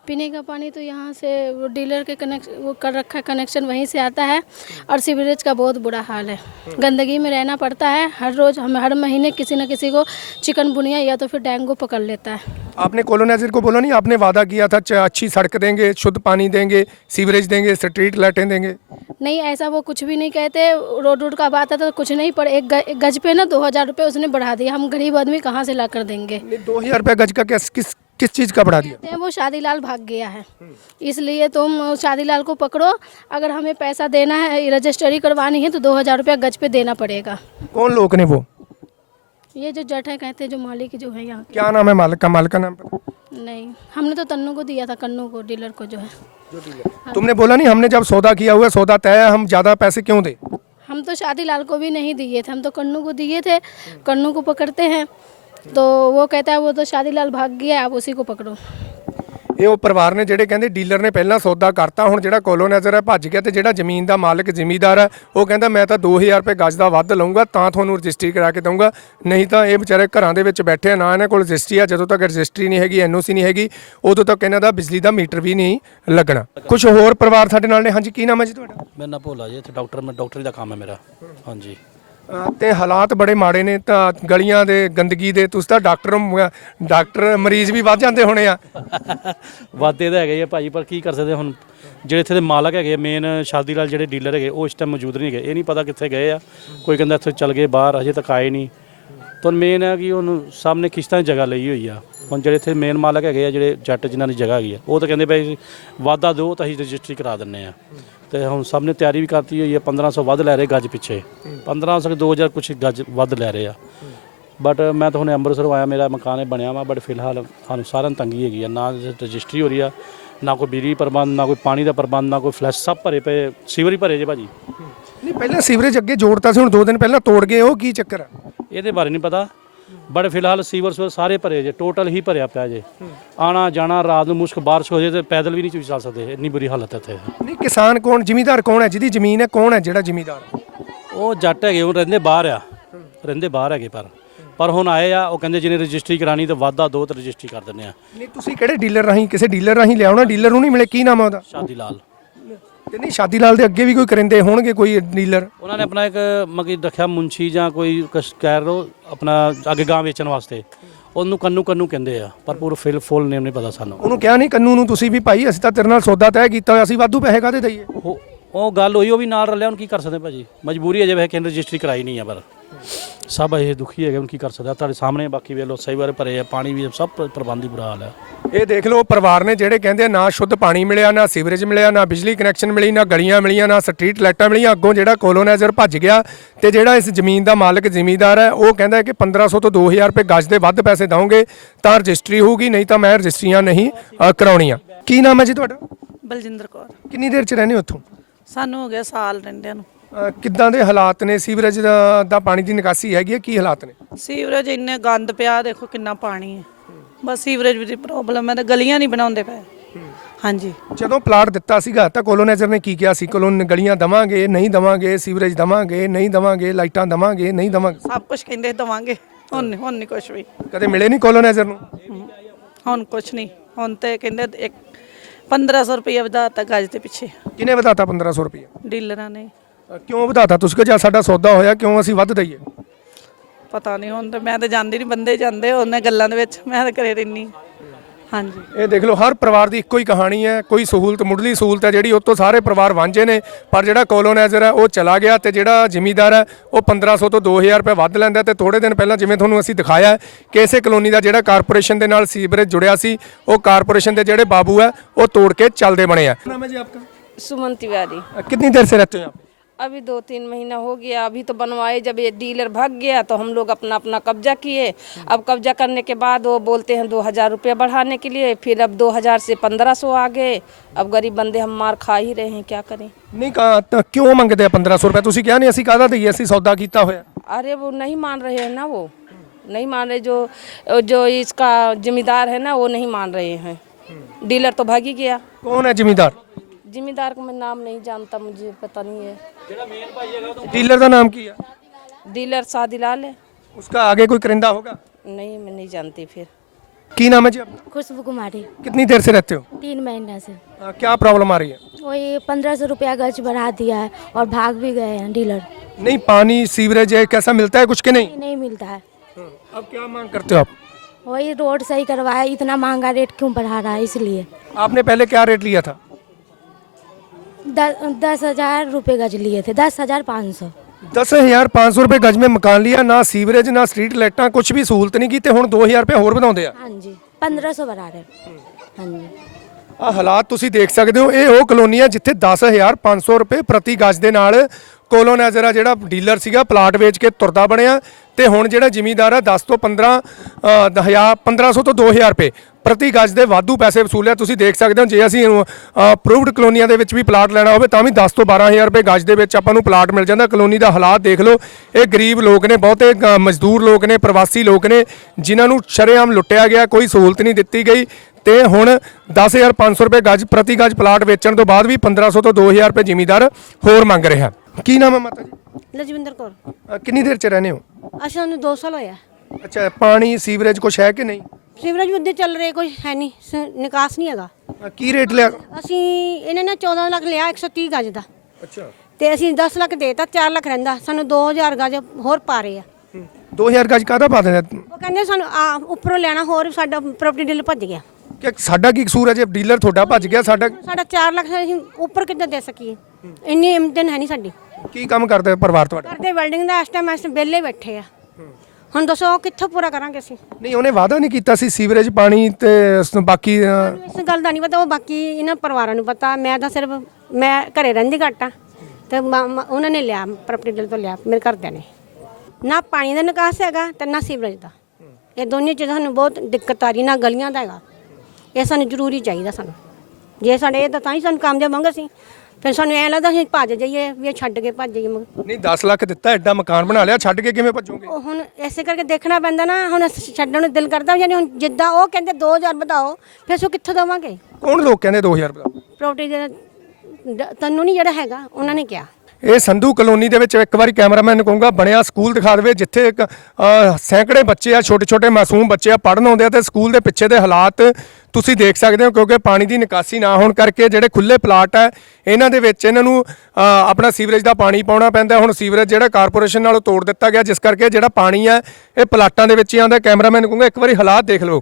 पीने का पानी तो यहाँ से वो डीलर के कनेक्शन वो कर रखा है कनेक्शन वहीं से आता है और सीवरेज का बहुत बुरा हाल है। गंदगी में रहना पड़ता है हर रोज़ हम हर महीने किसी न किसी को चिकन बुनिया या तो फिर डेंगू पकड़ लेता है। आपने कोलोनाइजर को बोला नहीं आपने वादा किया था अच्छी सड़क देंगे शुद्ध पानी देंगे सीवरेज देंगे स्ट्रीट लाइटें देंगे। नहीं ऐसा वो कुछ भी नहीं कहते रोड रोड का बात आता तो कुछ नहीं पर एक गज पे ना दो हज़ार रुपये उसने बढ़ा दिया हम गरीब आदमी कहाँ से ला कर देंगे? दो हज़ार रुपये गज का किस किस चीज़ का बढ़ा दिया? कहते हैं वो शादीलाल भाग गया है। इसलिए तुम शादीलाल को पकड़ो। अगर हमें पैसा देना है रजिस्ट्री करवानी है तो दो हज़ार रुपया गज पे देना पड़ेगा। कौन लोग ने वो? ये जो जट है कहते हैं जो मालिक जो है यहाँ क्या नाम है मालिक का? मालिक का नाम पता? नहीं हमने तो तन्नू को दिया था कन्नू को डीलर को जो है। तुमने बोला नहीं हमने जब सौदा किया हुआ है, सौदा तय है हम ज़्यादा पैसे क्यों दें? हम तो शादीलाल को भी नहीं दिए थे हम तो कन्नू को दिए थे। कन्नू को पकड़ते हैं। तो वो कहता है वो तो शादीलाल भाग गया है, आप उसी को पकड़ो ਇਹ ਉਹ ਪਰਿਵਾਰ ਨੇ ਜਿਹੜੇ ਕਹਿੰਦੇ ਡੀਲਰ ਨੇ ਪਹਿਲਾਂ ਸੌਦਾ ਕਰਤਾ ਹੁਣ ਜਿਹੜਾ ਕੋਲੋਨਾਈਜ਼ਰ ਹੈ ਭੱਜ ਗਿਆ ਤੇ ਜਿਹੜਾ ਜ਼ਮੀਨ ਦਾ ਮਾਲਕ ਜ਼ਿਮੀਦਾਰ ਹੈ ਉਹ ਕਹਿੰਦਾ ਮੈਂ ਤਾਂ 2000 ਰੁਪਏ ਗਜ ਦਾ ਵੱਧ ਲਵਾਂਗਾ ਤਾਂ ਤੁਹਾਨੂੰ ਰਜਿਸਟਰੀ ਕਰਾ ਕੇ ਦਊਂਗਾ ਨਹੀਂ ਤਾਂ ਇਹ ਵਿਚਾਰੇ ਘਰਾਂ ਦੇ ਵਿੱਚ ਬੈਠੇ ਆ ਨਾ ਇਹਨਾਂ ਕੋਲ ਰਜਿਸਟਰੀ ਆ ਜਦੋਂ ਤੱਕ ਰਜਿਸਟਰੀ ਨਹੀਂ ਹੈਗੀ ਐਨਓਸੀ ਨਹੀਂ ਹੈਗੀ ਉਦੋਂ ਤੱਕ ਇਹਨਾਂ ਦਾ ਬਿਜਲੀ ਦਾ ਮੀਟਰ ਵੀ ਨਹੀਂ ਲੱਗਣਾ ਕੁਝ ਹੋਰ ਪਰਿਵਾਰ ਸਾਡੇ ਨਾਲ ਨੇ ਹਾਂਜੀ ਕੀ ਨਾਮ ਹੈ ਜੀ ਤੁਹਾਡਾ ਮੇਰਾ ਨਾਂ ਭੋਲਾ ਜੀ ਇੱਥੇ ਡਾਕਟਰ ਮੈਂ ਡਾਕਟਰੀ ਦਾ ਕੰਮ ਹੈ ਮੇਰਾ ਹਾਂਜੀ ਅਹ ਤੇ ਹਾਲਾਤ ਬੜੇ ਮਾੜੇ ਨੇ, ਤਾਂ ਗਲੀਆਂ ਦੇ, ਗੰਦਗੀ ਦੇ, ਤੁਸੀਂ ਤਾਂ ਡਾਕਟਰ ਮ- ਡਾਕਟਰ ਮਰੀਜ਼ ਵੀ ਵੱਧ ਜਾਂਦੇ ਹੋਣੇ ਆ। ਵਾਦੇ ਤਾਂ ਹੈਗੇ ਆ ਭਾਜੀ, ਪਰ ਕੀ ਕਰ ਸਕਦੇ ਹੁਣ? ਜਿਹੜੇ ਇੱਥੇ ਦੇ ਮਾਲਕ ਹੈਗੇ ਮੇਨ ਸ਼ਾਦੀ ਲਾਲ ਜਿਹੜੇ ਡੀਲਰ ਹੈਗੇ, ਉਹ ਇਸ ਟਾਈਮ ਮੌਜੂਦ ਨਹੀਂ ਹੈਗੇ। ਇਹ ਨਹੀਂ ਪਤਾ ਕਿੱਥੇ ਗਏ ਆ। ਕੋਈ ਕਹਿੰਦਾ ਇੱਥੇ ਚੱਲ ਗਏ ਬਾਹਰ ਅਜੇ ਤੱਕ ਆਏ ਨਹੀਂ। ਤਾਂ ਮੇਨ ਹੈ ਕਿ ਉਹਨੂੰ ਸਾਹਮਣੇ ਕਿਸ਼ਤਾਂ ਦੀ ਜਗ੍ਹਾ ਲਈ ਹੋਈ ਆ। ਹੁਣ ਜਿਹੜੇ ਇੱਥੇ ਮੇਨ ਮਾਲਕ ਹੈਗੇ ਆ, ਜਿਹੜੇ ਜੱਟ ਜਿਨ੍ਹਾਂ ਦੀ ਜਗ੍ਹਾ ਹੈਗੀ ਆ, ਉਹ ਤਾਂ ਕਹਿੰਦੇ ਭਾਈ ਵਾਦਾ ਦਿਓ ਤਾਂ ਅਸੀਂ ਰਜਿਸਟਰੀ ਕਰਾ ਦਿੰਨੇ ਆ। ਤੇ ਹੁਣ ਸਭ ਨੇ ਤਿਆਰੀ ਵੀ ਕਰਤੀ ਹੋਈ ਹੈ 1500 ਵੱਧ ਲੈ ਰਹੇ ਗੱਜ ਪਿੱਛੇ। 1500 2000 ਕੁਛ ਗੱਜ ਵੱਧ ਲੈ ਰਹੇ ਆ। ਬਟ ਮੈਂ ਤਾਂ ਹੁਣੇ ਅੰਮ੍ਰਿਤਸਰੋਂ ਆਇਆ ਮੇਰਾ ਮਕਾਨ ਹੈ ਬਣਿਆ ਵਾ ਬਟ ਫਿਲਹਾਲ ਸਾਨੂੰ ਸਾਰਿਆਂ ਤੰਗੀ ਹੈਗੀ ਆ। ਨਾ ਰਜਿਸਟਰੀ ਹੋ ਰਹੀ ਆ ਨਾ ਕੋਈ ਬਿਜਲੀ ਪ੍ਰਬੰਧ ਨਾ ਕੋਈ ਪਾਣੀ ਦਾ ਪ੍ਰਬੰਧ ਨਾ ਕੋਈ ਫਲੈਸ਼ ਸਭ ਭਰੇ ਪਏ ਸੀਵਰ ਹੀ ਭਰੇ ਜੇ ਭਾਜੀ। ਨਹੀਂ ਪਹਿਲਾਂ ਸੀਵਰੇਜ ਅੱਗੇ ਜੋੜਤਾ ਸੀ ਹੁਣ 2 ਦਿਨ ਪਹਿਲਾਂ ਤੋੜ ਗਏ ਉਹ ਕੀ ਚੱਕਰ ਆ? ਇਹਦੇ ਬਾਰੇ ਨਹੀਂ ਪਤਾ। ਬਟ ਫਿਲਹਾਲ ਸੀਵਰ ਸੂਵਰ ਸਾਰੇ ਭਰੇ ਜੇ ਟੋਟਲ ਹੀ ਭਰਿਆ ਪਿਆ ਜੇ। ਆਣਾ ਜਾਣਾ ਰਾਤ ਨੂੰ ਮੁਸ਼ਕ ਬਾਰਿਸ਼ ਹੋ ਜੇ ਤੇ ਪੈਦਲ ਵੀ ਨਹੀਂ ਚੱਲ ਸਕਦੇ ਇੰਨੀ ਬੁਰੀ ਹਾਲਤ ਹੈ ਇੱਥੇ। ਨਹੀਂ ਕਿਸਾਨ ਕੌਣ ਜ਼ਿਮੀਦਾਰ ਕੌਣ ਹੈ? ਜਿਹਦੀ ਜ਼ਮੀਨ ਹੈ ਕੌਣ ਹੈ ਜਿਹੜਾ ਜ਼ਿਮੀਦਾਰ? ਉਹ ਜੱਟ ਹੈਗੇ ਉਹ ਰਹਿੰਦੇ ਬਾਹਰ ਆ। ਰਹਿੰਦੇ ਬਾਹਰ ਹੈਗੇ ਪਰ। ਪਰ ਹੁਣ ਆਏ ਆ ਉਹ ਕਹਿੰਦੇ ਜਿਹਨੇ ਰਜਿਸਟਰੀ ਕਰਾਣੀ ਤਾਂ ਵਾਧਾ ਦੋ ਤੇ ਰਜਿਸਟਰੀ ਕਰ ਦਿੰਦੇ ਆ। ਨਹੀਂ ਤੁਸੀਂ ਕਿਹੜੇ ਡੀਲਰ ਰਾਹੀਂ ਕਿਸੇ ਡੀਲਰ ਰਾਹੀਂ ਲਿਆਉਣਾ ਡੀਲਰ ਨੂੰ ਨਹੀਂ ਮਿਲੇ ਕੀ ਨਾਮ ਹੈ ਉਹਦਾ? ਸ਼ਾਦੀ ਲਾਲ। ਤੇ ਨਹੀਂ ਸ਼ਾਦੀ ਲਾਲ ਦੇ ਅੱਗੇ ਵੀ ਕੋਈ ਕਰਿੰਦੇ ਹੋਣਗੇ ਕੋਈ ਡੀਲਰ? ਉਹਨਾਂ ਨੇ ਆਪਣਾ ਇੱਕ ਮਗੀ ਰੱਖਿਆ ਮੁੰਸ਼ੀ ਜਾਂ ਕੋਈ ਕੁਛ ਕਹਿ ਲੋ ਆਪਣਾ ਅੱਗੇ ਗਾਂ ਵੇਚਣ ਵਾਸਤੇ। ਉਹਨੂੰ ਕੰਨੂ ਕੰਨੂ ਕਹਿੰਦੇ ਆ ਪਰ ਪੂਰਾ ਫਿਲ ਫੁੱਲ ਨੇਮ ਨਹੀਂ ਪਤਾ ਸਾਨੂੰ। ਉਹਨੂੰ ਕਿਹਾ ਨਹੀਂ ਕੰਨੂ ਨੂੰ ਤੁਸੀਂ ਵੀ ਭਾਈ ਅਸੀਂ ਤਾਂ ਤੇਰੇ ਨਾਲ ਸੌਦਾ ਤੈਅ ਕੀਤਾ ਹੋਇਆ ਅਸੀਂ ਵਾਧੂ ਪੈਸੇ ਕਾਹਦੇ ਦਈਏ? ਉਹ ਉਹ ਗੱਲ ਹੋਈ ਉਹ ਵੀ ਨਾਲ ਰਲਿਆ ਹੁਣ ਕੀ ਕਰ ਸਕਦੇ ਭਾਜੀ? ਮਜਬੂਰੀ ਹੈ ਜੇ ਵੈਸੇ ਕਹਿੰਦੇ ਰਜਿਸਟਰੀ ਕਰਾਈ ਨਹੀਂ ਆ ਪਰ। ਸਭ ਇਹ ਦੁਖੀ ਹੈਗੇ ਹੁਣ ਕੀ ਕਰ ਸਕਦੇ ਤੁਹਾਡੇ ਸਾਹਮਣੇ ਬਾਕੀ ਵੇਖ ਲੋ ਸਹੀ ਵਾਰ ਭਰੇ ਆ ਪਾਣੀ ਵੀ ਸਭ ਪ੍ਰਬੰਧ ਹੀ ਬੁਰਾ ਹਾਲ ਹੈ ਇਹ ਦੇਖ ਲਓ ਪਰਿਵਾਰ ਨੇ ਜਿਹੜੇ ਕਹਿੰਦੇ ਆ, ਨਾ ਸ਼ੁੱਧ ਪਾਣੀ ਮਿਲਿਆ ਨਾ ਸੀਵਰੇਜ ਮਿਲਿਆ ਨਾ ਬਿਜਲੀ ਕਨੈਕਸ਼ਨ ਮਿਲੀ ਨਾ ਗਲੀਆਂ ਮਿਲੀਆਂ ਨਾ ਸਟਰੀਟ ਲਾਈਟਾਂ ਮਿਲੀਆਂ ਅੱਗੋਂ ਜਿਹੜਾ ਕੋਲੋਨਾਈਜ਼ਰ ਭੱਜ ਗਿਆ ਤੇ ਜਿਹੜਾ ਇਸ ਜ਼ਮੀਨ ਦਾ ਮਾਲਕ ਜ਼ਿਮੀਂਦਾਰ ਹੈ ਉਹ ਕਹਿੰਦਾ ਹੈ ਕਿ 1500 ਤੋਂ 2000 ਰੁਪਏ ਗਜ ਦੇ ਵੱਧ ਪੈਸੇ ਦਵਾਂਗੇ ਤਾਂ ਰਜਿਸਟਰੀ ਹੋਊਗੀ ਨਹੀਂ ਤਾਂ ਮੈਂ ਰਜਿਸਟਰੀਆਂ ਨਹੀਂ ਅ, ਕਰਾਉਣੀਆਂ। ਕੀ ਨਾਮ ਹੈ ਜੀ ਤੁਹਾਡਾ? ਬਲਜਿੰਦਰ ਕੌਰ। ਕਿੰਨੀ ਦੇਰ ਚ ਰਹਿੰਦੇ ਹੋ ਉੱਥੋਂ? ਸਾਨੂੰ ਹੋ ਗਿਆ ਸਾਲ ਰਹਿੰਦਿਆਂ ਨੂੰ। ਅ, ਕਿੱਦਾਂ ਦੇ ਹਾਲਾਤ ਨੇ? ਸੀਵਰੇਜ ਦਾ ਦਾ ਪਾਣੀ ਦੀ ਨਿਕਾਸੀ ਹੈਗੀ ਹੈ? ਕੀ ਹਾਲਾਤ ਨੇ? ਸੀਵਰੇਜ ਇੰਨੇ ਗੰਦ ਪਿਆ ਦੇਖੋ ਕਿੰਨਾ ਪਾਣੀ ਹੈ। ਬਸ ਸੀਵਰੇਜ ਦੀ ਪ੍ਰੋਬਲਮ ਹੈ ਤੇ ਗਲੀਆਂ ਨਹੀਂ ਬਣਾਉਂਦੇ ਪਏ। ਹਾਂਜੀ। ਜਦੋਂ ਪਲਾਟ ਦਿੱਤਾ ਸੀਗਾ ਤਾਂ ਕੋਲੋਨਾਈਜ਼ਰ ਨੇ ਕੀ ਕਿਹਾ ਸੀ? ਕੋਲੋਨ ਗਲੀਆਂ ਦਵਾਂਗੇ ਨਹੀਂ ਦਵਾਂਗੇ ਸੀਵਰੇਜ ਦਵਾਂਗੇ ਨਹੀਂ ਦਵਾਂਗੇ ਲਾਈਟਾਂ ਦਵਾਂਗੇ ਨਹੀਂ ਦਵਾਂਗੇ? ਸਭ ਕੁਝ ਕਹਿੰਦੇ ਦਵਾਂਗੇ। ਹੁਣ ਨਹੀਂ ਹੁਣ ਨਹੀਂ ਕੁਝ ਵੀ। ਕਦੇ ਮਿਲੇ ਨਹੀਂ ਕੋਲੋਨਾਈਜ਼ਰ ਨੂੰ? ਹਮ, ਹੁਣ ਕੁਝ ਨਹੀਂ ਹੁਣ ਤੇ ਕਹਿੰਦੇ ਇੱਕ 1500 ਰੁਪਏ ਵਧਾਤਾ ਗਜ ਦੇ ਪਿੱਛੇ। ਕਿਹਨੇ ਵਧਾਤਾ 1500 ਰੁਪਏ ਡੀਲਰਾਂ ਨੇ। ਕਿਉਂ ਵਧਾਤਾ ਤੁਸੀਂ ਕਿ ਜਾਂ ਸਾਡਾ ਸੌਦਾ ਹੋਇਆ ਕਿਉਂ ਅਸੀਂ ਵੱਧ ਦਈਏ ਪਤਾ ਨਹੀਂ ਹੁਣ ਤੇ ਮੈਂ ਤੇ ਜਾਂਦੀ ਨਹੀਂ ਬੰਦੇ ਜਾਂਦੇ ਉਹਨਾਂ ਗੱਲਾਂ ਦੇ ਵਿੱਚ ਮੈਂ ਤਾਂ ਘਰੇ ਰਹਿਨੀ ਹਾਂਜੀ ਇਹ ਦੇਖ ਲਓ ਹਰ ਪਰਿਵਾਰ ਦੀ ਇੱਕੋ ਹੀ ਕਹਾਣੀ ਹੈ ਕੋਈ ਸਹੂਲਤ ਮੁੱਢਲੀ ਸਹੂਲਤ ਹੈ ਜਿਹੜੀ ਉਹ ਤੋਂ ਸਾਰੇ ਪਰਿਵਾਰ ਵਾਂਝੇ ਨੇ ਪਰ ਜਿਹੜਾ ਕੋਲੋਨਾਈਜ਼ਰ ਹੈ ਉਹ ਚਲਾ ਗਿਆ ਤੇ ਜਿਹੜਾ ਜ਼ਿਮੀਂਦਾਰ ਹੈ ਉਹ 1500 ਤੋਂ 2000 ਰੁਪਏ ਵੱਧ ਲੈਂਦਾ ਤੇ ਥੋੜੇ ਦਿਨ ਪਹਿਲਾਂ ਜਿਵੇਂ ਤੁਹਾਨੂੰ ਅਸੀਂ ਦਿਖਾਇਆ ਹੈ ਕਿ ਇਸੇ ਕਲੋਨੀ ਦਾ ਜਿਹੜਾ ਕਾਰਪੋਰੇਸ਼ਨ ਦੇ ਨਾਲ ਸੀਵਰੇਜ ਜੁੜਿਆ ਸੀ ਉਹ ਕਾਰਪੋਰੇਸ਼ਨ ਦੇ ਜਿਹੜੇ ਬਾਬੂ ਹੈ ਉਹ ਤੋੜ ਕੇ ਚੱਲਦੇ ਬਣੇ ਆ ਨਾਮ ਹੈ ਜੀ ਆਪਕਾ सुमन तिवारी कितनी देर से रहते हो आप अभी दो तीन महीना हो गया अभी तो बनवाए जब ये डीलर भाग गया तो हम लोग अपना अपना कब्जा किए अब कब्जा करने के बाद वो बोलते हैं दो हज़ार रुपये बढ़ाने के लिए फिर अब दो हज़ार से पंद्रह सौ आ गए अब गरीब बंदे हम मार खा ही रहे हैं क्या करें ਨਹੀਂ ਕਹਾ ਤਾਂ ਕਿਉਂ ਮੰਗਦੇ ਆ 1500 ਰੁਪਏ ਤੁਸੀਂ ਕਿਹਾ ਨਹੀਂ ਅਸੀਂ ਕਾਹਦਾ ਦਈਏ ਅਸੀਂ ਸੌਦਾ ਕੀਤਾ ਹੋਇਆ अरे वो नहीं मान रहे हैं ना वो नहीं मान रहे जो जो इसका जिम्मेदार है ना वो नहीं मान रहे हैं डीलर तो भाग ही गया ਕੌਣ ਹੈ ਜ਼ਿਮੀਂਦਾਰ जिम्मेदार का मैं नाम नहीं जानता मुझे पता नहीं है ਡੀਲਰ ਦਾ ਨਾਮ ਕੀ ਹੈ डीलर शादीलाल है उसका आगे कोई करिंदा होगा नहीं मैं नहीं जानती फिर की नाम है जी आपका खुशबू कुमारी कितनी देर से रहते हो तीन महीने से आ, क्या प्रॉब्लम आ रही है वही पंद्रह सौ रुपया गज बढ़ा दिया है और भाग भी गए हैं डीलर नहीं पानी सीवरेज है कैसा मिलता है कुछ के नहीं नहीं मिलता है अब क्या मांग करते हो आप वही रोड सही करवाया इतना महंगा रेट क्यों बढ़ा रहा है इसलिए आपने पहले क्या रेट लिया था दस दस हजार रुपये गज लिए थे दस हजार पाँच सौ दस हज़ार पाँच सौ रुपये गज में मकान लिया ना सीवरेज ना स्ट्रीट लाइटा कुछ भी सहूलत नहीं की ਤੇ ਹੁਣ 2000 ਰੁਪਏ ਹੋਰ ਵਧਾਉਂਦੇ ਆ हाँ जी पंद्रह सौ बढ़ा रहे हाँ जी ਆ ਹਾਲਾਤ ਤੁਸੀਂ ਦੇਖ ਸਕਦੇ ਹੋ ਇਹ ਉਹ ਕਲੋਨੀ ਹੈ ਜਿੱਥੇ 10500 ਰੁਪਏ ਪ੍ਰਤੀ ਗਜ ਦੇ ਨਾਲ ਕੋਲੋਨਾਈਜ਼ਰ ਆ ਜਿਹੜਾ ਡੀਲਰ ਸੀਗਾ ਪਲਾਟ ਵੇਚ ਕੇ ਤੁਰਦਾ ਬਣਿਆ ਤੇ ਹੁਣ ਜਿਹੜਾ ਜ਼ਿਮੀਂਦਾਰ ਆ 10 ਤੋਂ 15 ਅ, ਹਜ਼ਾਰ 1500 ਤੋਂ 2000 ਰੁਪਏ ਪ੍ਰਤੀ ਗਜ ਦੇ ਵਾਧੂ ਪੈਸੇ ਵਸੂਲਿਆ ਤੁਸੀਂ ਦੇਖ ਸਕਦੇ ਹੋ ਜੇ ਅਸੀਂ ਅਪਰੂਵਡ ਕਲੋਨੀਆਂ ਦੇ ਵਿੱਚ ਵੀ ਪਲਾਟ ਲੈਣਾ ਹੋਵੇ ਤਾਂ ਵੀ 10 ਤੋਂ 12000 ਰੁਪਏ ਗਜ ਦੇ ਵਿੱਚ ਆਪਾਂ ਨੂੰ ਪਲਾਟ ਮਿਲ ਜਾਂਦਾ। ਕਲੋਨੀ ਦਾ ਹਾਲਾਤ ਦੇਖ ਲਓ ਇਹ ਗਰੀਬ ਲੋਕ ਨੇ ਬਹੁਤੇ ਮਜ਼ਦੂਰ ਲੋਕ ਨੇ ਪ੍ਰਵਾਸੀ ਲੋਕ ਨੇ ਜਿਨ੍ਹਾਂ ਨੂੰ ਸ਼ਰੇਆਮ ਲੁੱਟਿਆ ਗਿਆ ਕੋਈ ਸਹੂਲਤ ਨਹੀਂ ਦਿੱਤੀ ਗਈ। ਤੇ ਹੁਣ 10500 ਰੁਪਏ ਗਜ ਪ੍ਰਤੀ ਗਜ ਪਲਾਟ ਵੇਚਣ ਤੋਂ ਬਾਅਦ ਵੀ 1500 ਤੋਂ 2000 ਰੁਪਏ ਜ਼ਿਮੀਂਦਾਰ ਹੋਰ ਮੰਗ ਰਿਹਾ। ਕੀ ਨਾਮ ਹੈ ਮਾਤਾ ਜੀ? ਲਜਵਿੰਦਰ ਕੌਰ। ਕਿੰਨੀ ਦੇਰ ਚ ਰਹਨੇ ਹੋ? ਅਸੀਂ ਸਾਨੂੰ 2 ਸਾਲ ਹੋਇਆ। ਅੱਛਾ ਪਾਣੀ ਸੀਵਰੇਜ ਕੁਛ ਹੈ ਕਿ ਨਹੀਂ? ਸੀਵਰੇਜ ਉੱਧਰ ਚੱਲ ਰਿਹਾ ਕੋਈ ਹੈ ਨਹੀਂ ਸ- ਨਿਕਾਸ ਨਹੀਂ ਹੈਗਾ। ਅ, ਕੀ ਰੇਟ ਲਿਆ? ਅਸੀਂ ਇਹਨਾਂ ਨੇ 14 ਲੱਖ ਲਿਆ 130 ਗਜ ਦਾ। ਅੱਛਾ। ਤੇ ਅਸੀਂ 10 ਲੱਖ ਦੇਤਾ 4 ਲੱਖ ਰਹਿੰਦਾ। ਸਾਨੂੰ 2000 ਗਜ ਹੋਰ ਪਾ ਰਹੇ ਆ। 2000 ਗਜ ਕਾਹਦਾ ਪਾ ਦੇਣਾ? ਉਹ ਕਹਿੰਦੇ ਸਾਨੂੰ ਆ, ਉੱਪਰੋਂ ਲੈਣਾ ਹੋਰ ਸਾਡਾ ਪ੍ਰਾਪਰਟੀ ਡੀਲ ਭੱਜ ਗਿਆ। ਕਿ ਸਾਡਾ ਕੀ ਕਸੂਰ ਹੈ ਜੇ ਡੀਲਰ ਤੁਹਾਡਾ ਭੱਜ ਗਿਆ ਸਾਡਾ ਸਾਡਾ 4 ਲੱਖ ਅਸੀਂ ਉੱਪਰ ਕਿੱਦਾਂ ਦੇ ਸਕੀਏ? ਇੰਨੀ ਆਮਦਨ ਹੈ ਨਹੀਂ ਸਾਡੀ। ਕੀ ਕੰਮ ਕਰਦਾ ਹੈ ਪਰਿਵਾਰ ਤੁਹਾਡਾ? ਕਰਦੇ ਵੈਲਡਿੰਗ ਦਾ ਇਸ ਟਾਈਮ ਅਸੀਂ ਵਿਹਲੇ ਬੈਠੇ ਆ। ਹੁਣ ਦੱਸੋ ਉਹ ਕਿੱਥੋਂ ਪੂਰਾ ਕਰਾਂਗੇ ਅਸੀਂ? ਨਹੀਂ ਉਹਨੇ ਵਾਅਦਾ ਨਹੀਂ ਕੀਤਾ ਸੀ ਸੀਵਰੇਜ ਪਾਣੀ ਤੇ ਨੂੰ ਬਾਕੀ ਅ, ਇਸ ਗੱਲ ਦਾ ਨਹੀਂ ਪਤਾ ਉਹ ਬਾਕੀ ਇਹਨਾਂ ਪਰਿਵਾਰਾਂ ਨੂੰ ਪਤਾ। ਮੈਂ ਤਾਂ ਸਿਰਫ ਮੈਂ ਘਰੇ ਰਹਿੰਦੀ ਘੱਟ ਆ। ਤੇ ਮ- ਮ- ਉਹਨਾਂ ਨੇ ਲਿਆ ਪ੍ਰਾਪਰਟੀ ਡੀਲ ਤੋਂ ਲਿਆ ਮੇਰੇ ਘਰਦਿਆਂ ਨੇ। ਨਾ ਪਾਣੀ ਦਾ ਨਿਕਾਸ ਹੈਗਾ ਤੇ ਨਾ ਸੀਵਰੇਜ ਦਾ। ਇਹ ਦੋਨੇ ਚੀਜ਼ਾਂ ਸਾਨੂੰ ਬਹੁਤ ਦਿੱਕਤ ਆ ਰਹੀ ਨਾ ਗਲੀਆਂ ਦਾ ਹੈਗਾ। ਇਹ ਸਾਨੂੰ ਜ਼ਰੂਰੀ ਚਾਹੀਦਾ ਸਾਨੂੰ। ਜੇ ਸਾਡੇ ਇਹ ਤਾਂ ਤਾਂ ਹੀ ਸਾਨੂੰ ਕਾਮਯਾਬ ਹੋਵਾਂਗੇ ਅਸੀਂ। ਫਿਰ ਸਾਨੂੰ ਐਂ ਲੱਗਦਾ ਅਸੀਂ ਭੱਜ ਜਾਈਏ ਵੀ ਇਹ ਛੱਡ ਕੇ ਭੱਜ ਜਾਈਏ ਮਗਰ ਨਹੀਂ 10 ਲੱਖ ਦਿੱਤਾ ਐਡਾ ਮਕਾਨ ਬਣਾ ਲਿਆ ਛੱਡ ਕੇ ਕਿਵੇਂ ਭੱਜੋਗੇ? ਉਹ ਹੁਣ ਐਸੇ ਕਰਕੇ ਦੇਖਣਾ ਪੈਂਦਾ ਨਾ ਹੁਣ ਅਸੀਂ ਛੱਡਣ ਨੂੰ ਦਿਲ ਕਰਦਾ ਯਾਨੀ ਹੁਣ ਜਿੱਦਾਂ ਉਹ ਕਹਿੰਦੇ 2000 ਵਧਾਓ ਫਿਰ ਅਸੀਂ ਕਿੱਥੋਂ ਦੇਵਾਂਗੇ? ਕੌਣ ਲੋਕ ਕਹਿੰਦੇ 2000 ਦਾ ਪ੍ਰਾਪਰਟੀ ਦੇ ਡ- ਤੈਨੂੰ ਨਹੀਂ ਜਿਹੜਾ ਹੈਗਾ ਉਹਨਾਂ ਨੇ ਕਿਹਾ। ਇਹ ਸੰਧੂ ਕਲੋਨੀ ਦੇ ਵਿੱਚ ਇੱਕ ਵਾਰੀ ਕੈਮਰਾਮੈਨ ਨੂੰ ਕਹੂੰਗਾ ਬਣਿਆ ਸਕੂਲ ਦਿਖਾ ਦੇਵੇ ਜਿੱਥੇ ਇੱਕ ਅ, ਸੈਂਕੜੇ ਬੱਚੇ ਆ ਛੋਟੇ ਛੋਟੇ ਮਾਸੂਮ ਬੱਚੇ ਆ ਪੜਨ ਆਉਂਦੇ ਆ ਤੇ ਸਕੂਲ ਦੇ ਪਿੱਛੇ ਦੇ ਹਾਲਾਤ ਤੁਸੀਂ ਦੇਖ ਸਕਦੇ ਹੋ ਕਿਉਂਕਿ ਪਾਣੀ ਦੀ ਨਿਕਾਸੀ ਨਾ ਹੋਣ ਕਰਕੇ ਜਿਹੜੇ ਖੁੱਲੇ ਪਲਾਟ ਹੈ, ਇਹਨਾਂ ਦੇ ਵਿੱਚ ਇਹਨਾਂ ਨੂੰ ਆਪਣਾ ਸੀਵਰੇਜ ਦਾ ਪਾਣੀ ਪਾਉਣਾ ਪੈਂਦਾ ਹੁਣ ਸੀਵਰੇਜ ਜਿਹੜਾ ਕਾਰਪੋਰੇਸ਼ਨ ਨਾਲੋਂ ਤੋੜ ਦਿੱਤਾ ਗਿਆ, ਜਿਸ ਕਰਕੇ ਜਿਹੜਾ ਪਾਣੀ ਹੈ, ਇਹ ਪਲਾਟਾਂ ਦੇ ਵਿੱਚ ਹੀ ਆਉਂਦਾ ਕੈਮਰਾਮੈਨ ਕਹੂੰਗਾ, ਇੱਕ ਵਾਰੀ ਹਾਲਾਤ ਦੇਖ ਲਓ।